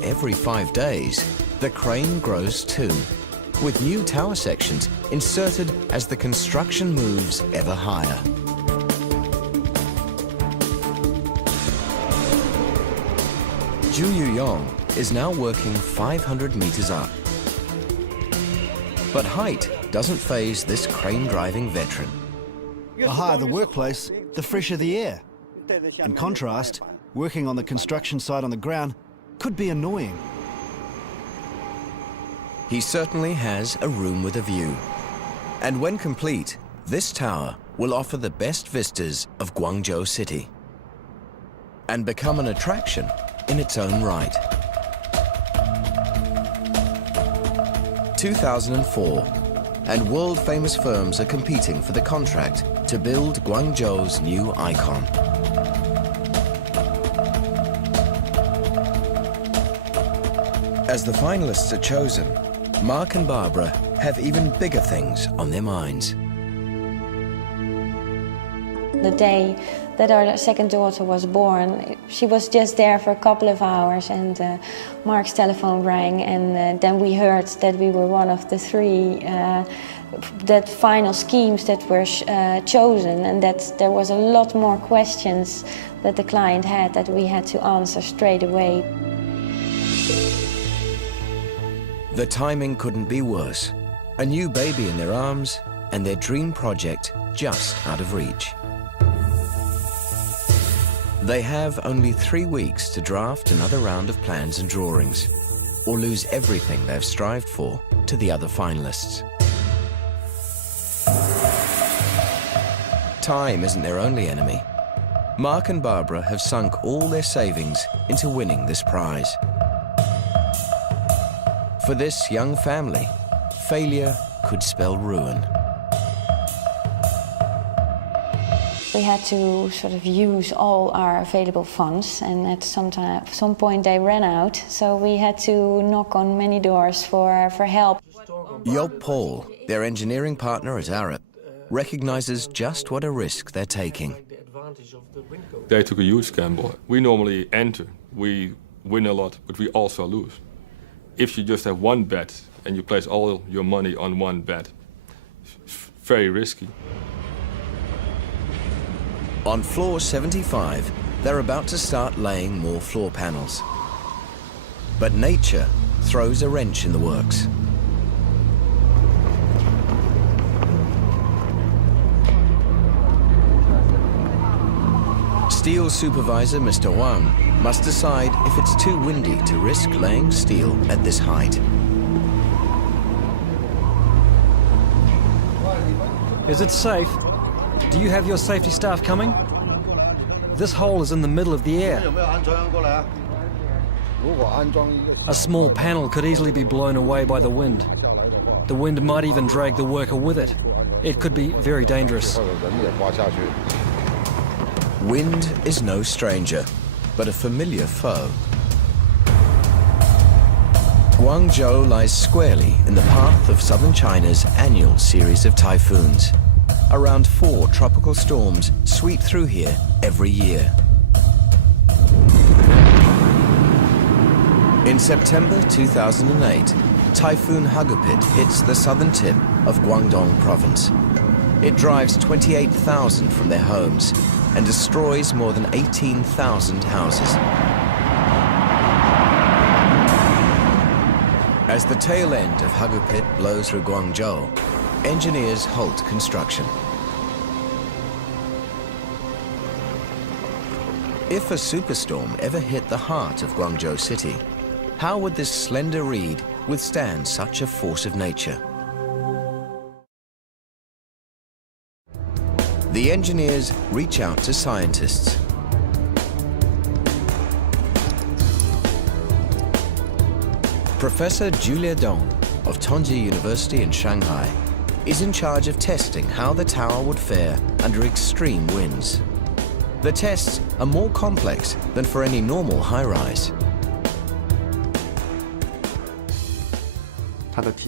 Every 5 days, the crane grows too, with new tower sections inserted as the construction moves ever higher. Zhu Yuyong is now working 500 meters up. But height doesn't faze this crane-driving veteran. The higher the workplace, the fresher the air. In contrast, working on the construction site on the ground could be annoying. He certainly has a room with a view. And when complete, this tower will offer the best vistas of Guangzhou city and become an attraction in its own right. 2004, and world-famous firms are competing for the contract to build Guangzhou's new icon. As the finalists are chosen, Mark and Barbara have even bigger things on their minds. The day that our second daughter was born, she was just there for a couple of hours, and Mark's telephone rang, and then we heard that we were one of the three that final schemes that were chosen, and that there was a lot more questions that the client had that we had to answer straight away. The timing couldn't be worse. A new baby in their arms and their dream project just out of reach. They have only 3 weeks to draft another round of plans and drawings, or lose everything they've strived for to the other finalists. Time isn't their only enemy. Mark and Barbara have sunk all their savings into winning this prize. For this young family, failure could spell ruin. We had to sort of use all our available funds, and at some point they ran out, so we had to knock on many doors for help. Job Paul, their engineering partner at Arup, recognizes just what a risk they're taking. They took a huge gamble. We normally enter, we win a lot, but we also lose. If you just have one bet and you place all your money on one bet, it's very risky. On floor 75, they're about to start laying more floor panels. But nature throws a wrench in the works. Steel supervisor Mr. Wang must decide if it's too windy to risk laying steel at this height. Is it safe? Do you have your safety staff coming? This hole is in the middle of the air. A small panel could easily be blown away by the wind. The wind might even drag the worker with it. It could be very dangerous. Wind is no stranger, but a familiar foe. Guangzhou lies squarely in the path of southern China's annual series of typhoons. Around 4 tropical storms sweep through here every year. In September 2008, Typhoon Hagupit hits the southern tip of Guangdong province. It drives 28,000 from their homes and destroys more than 18,000 houses. As the tail end of Hagupit blows through Guangzhou, engineers halt construction. If a superstorm ever hit the heart of Guangzhou city, how would this slender reed withstand such a force of nature? The engineers reach out to scientists. Professor Julia Dong of Tongji University in Shanghai is in charge of testing how the tower would fare under extreme winds. The tests are more complex than for any normal high-rise.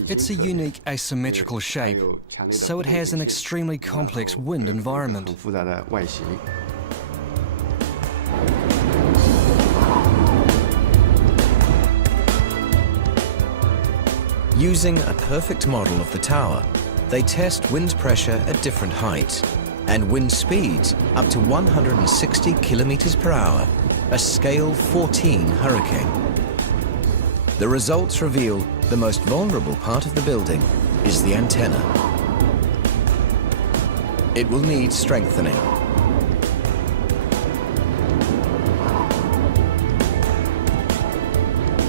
It's a unique asymmetrical shape, so it has an extremely complex wind environment. Using a perfect model of the tower, they test wind pressure at different heights and wind speeds up to 160 kilometers per hour, a scale 14 hurricane. The results reveal the most vulnerable part of the building is the antenna. It will need strengthening.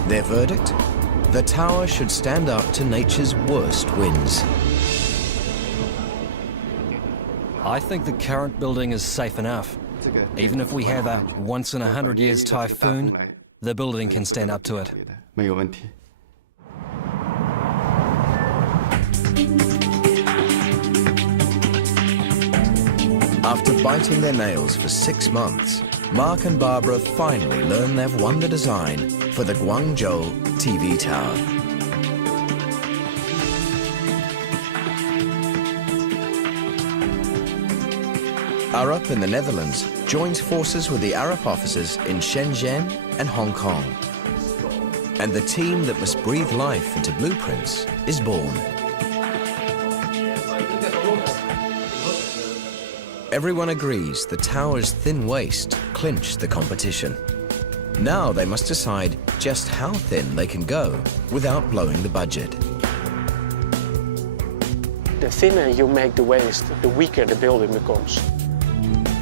Their verdict? The tower should stand up to nature's worst winds. I think the current building is safe enough. Even if we have a once-in-a-100-years typhoon, the building can stand up to it. 没有问题。 After biting their nails for 6 months, Mark and Barbara finally learn they've won the design for the Guangzhou TV tower. Arup in the Netherlands joins forces with the Arup officers in Shenzhen and Hong Kong. And the team that must breathe life into blueprints is born. Everyone agrees the tower's thin waist clinched the competition. Now they must decide just how thin they can go without blowing the budget. The thinner you make the waist, the weaker the building becomes.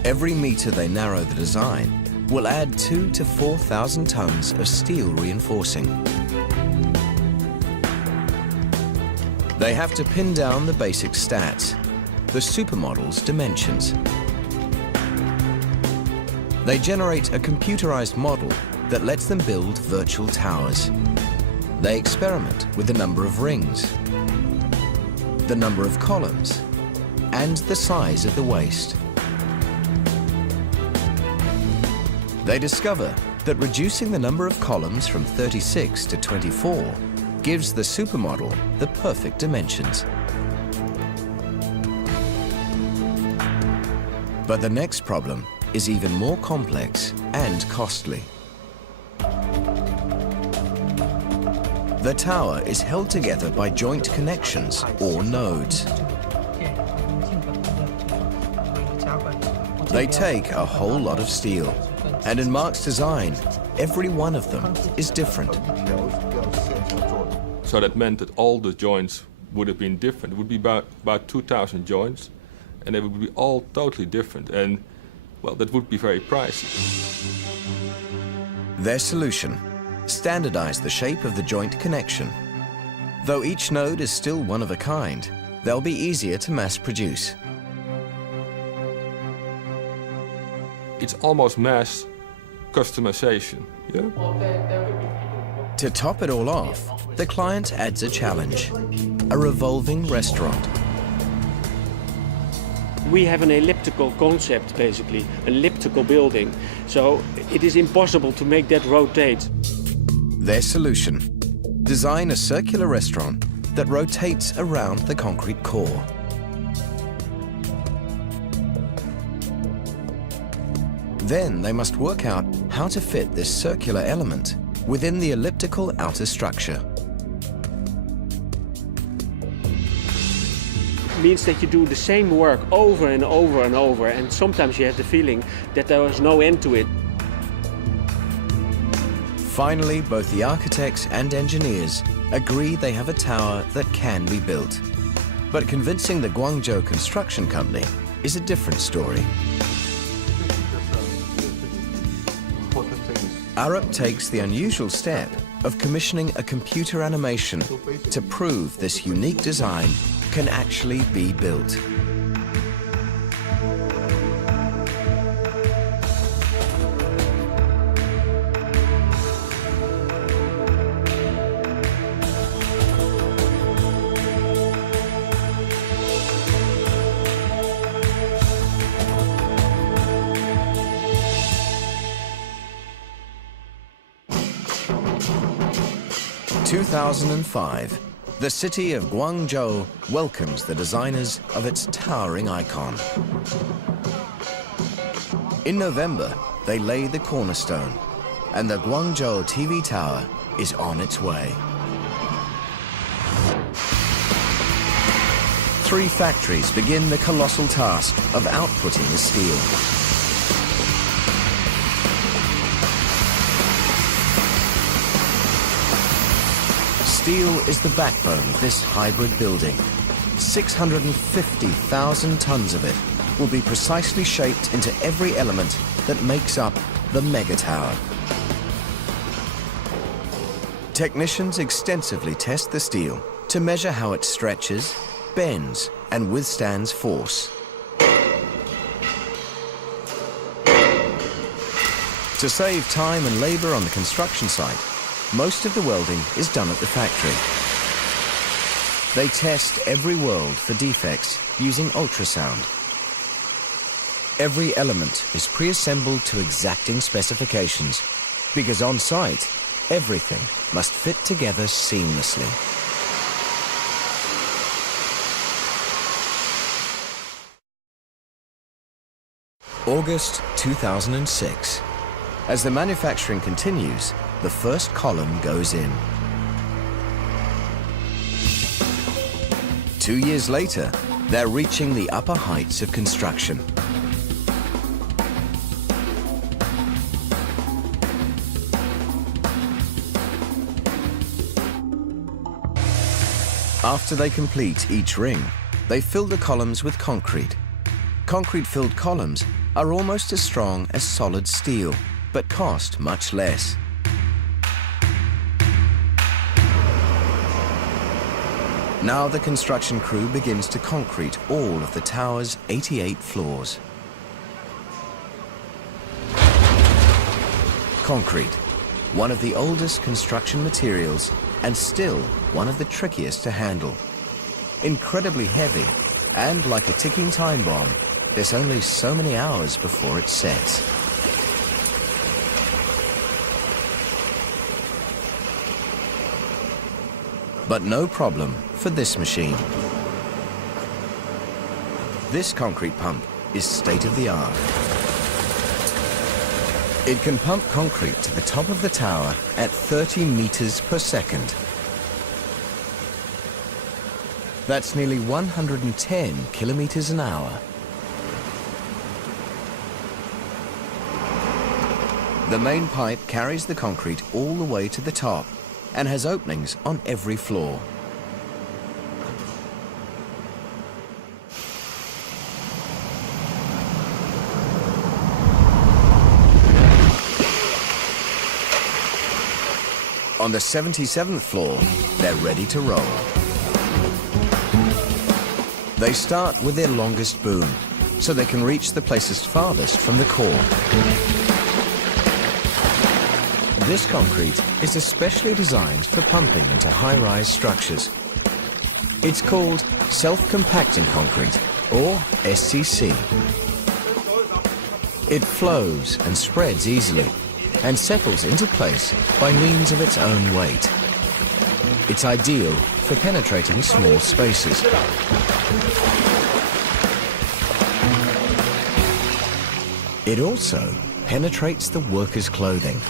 Every meter they narrow the design will add 2,000 to 4,000 tons of steel reinforcing. They have to pin down the basic stats, the supermodel's dimensions. They generate a computerized model that lets them build virtual towers. They experiment with the number of rings, the number of columns, and the size of the waist. They discover that reducing the number of columns from 36 to 24 gives the supermodel the perfect dimensions. But the next problem is even more complex and costly. The tower is held together by joint connections or nodes. They take a whole lot of steel, and in Mark's design, every one of them is different. So that meant that all the joints would have been different. It would be about 2,000 joints, and they would be all totally different. And, well, that would be very pricey. Their solution: standardize the shape of the joint connection. Though each node is still one of a kind, they'll be easier to mass produce. It's almost mass customization, yeah? To top it all off, the client adds a challenge: a revolving restaurant. We have an elliptical concept, basically, an elliptical building. So it is impossible to make that rotate. Their solution: design a circular restaurant that rotates around the concrete core. Then they must work out how to fit this circular element within the elliptical outer structure. It means that you do the same work over and over and over, and sometimes you have the feeling that there is no end to it. Finally, both the architects and engineers agree they have a tower that can be built. But convincing the Guangzhou construction company is a different story. Arup takes the unusual step of commissioning a computer animation to prove this unique design can actually be built. In 2005, the city of Guangzhou welcomes the designers of its towering icon. In November, they lay the cornerstone, and the Guangzhou TV tower is on its way. 3 factories begin the colossal task of outputting the steel. Steel is the backbone of this hybrid building. 650,000 tons of it will be precisely shaped into every element that makes up the mega tower. Technicians extensively test the steel to measure how it stretches, bends, and withstands force. To save time and labor on the construction site, most of the welding is done at the factory. They test every weld for defects using ultrasound. Every element is pre-assembled to exacting specifications, because on site, everything must fit together seamlessly. August 2006. As the manufacturing continues, the first column goes in. 2 years later, they're reaching the upper heights of construction. After they complete each ring, they fill the columns with concrete. Concrete-filled columns are almost as strong as solid steel, but cost much less. Now the construction crew begins to concrete all of the tower's 88 floors. Concrete, one of the oldest construction materials and still one of the trickiest to handle. Incredibly heavy, and like a ticking time bomb, there's only so many hours before it sets. But no problem for this machine. This concrete pump is state-of-the-art. It can pump concrete to the top of the tower at 30 meters per second. That's nearly 110 kilometers an hour. The main pipe carries the concrete all the way to the top and has openings on every floor. On the 77th floor, they're ready to roll. They start with their longest boom, so they can reach the places farthest from the core. This concrete is especially designed for pumping into high-rise structures. It's called self-compacting concrete, or SCC. It flows and spreads easily and settles into place by means of its own weight. It's ideal for penetrating small spaces. It also penetrates the workers' clothing.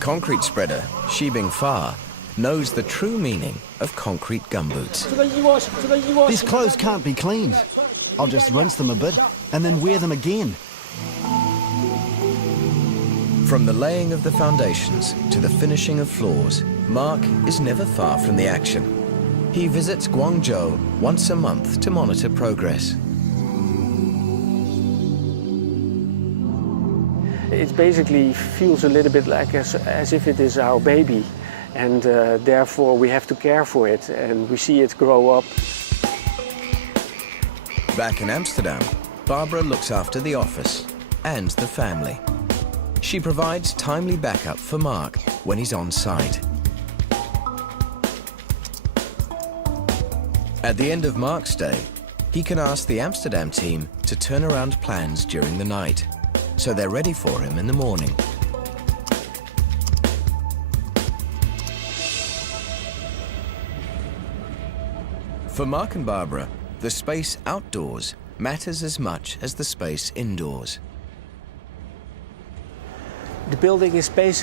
Concrete spreader Shibing Fa knows the true meaning of concrete gumboots. These clothes can't be cleaned. I'll just rinse them a bit and then wear them again. From the laying of the foundations to the finishing of floors, Mark is never far from the action. He visits Guangzhou once a month to monitor progress. It basically feels a little bit like as if it is our baby, and therefore we have to care for it and we see it grow up. Back in Amsterdam, Barbara looks after the office and the family. She provides timely backup for Mark when he's on site. At the end of Mark's day, he can ask the Amsterdam team to turn around plans during the night, so they're ready for him in the morning. For Mark and Barbara, the space outdoors matters as much as the space indoors. The building is basically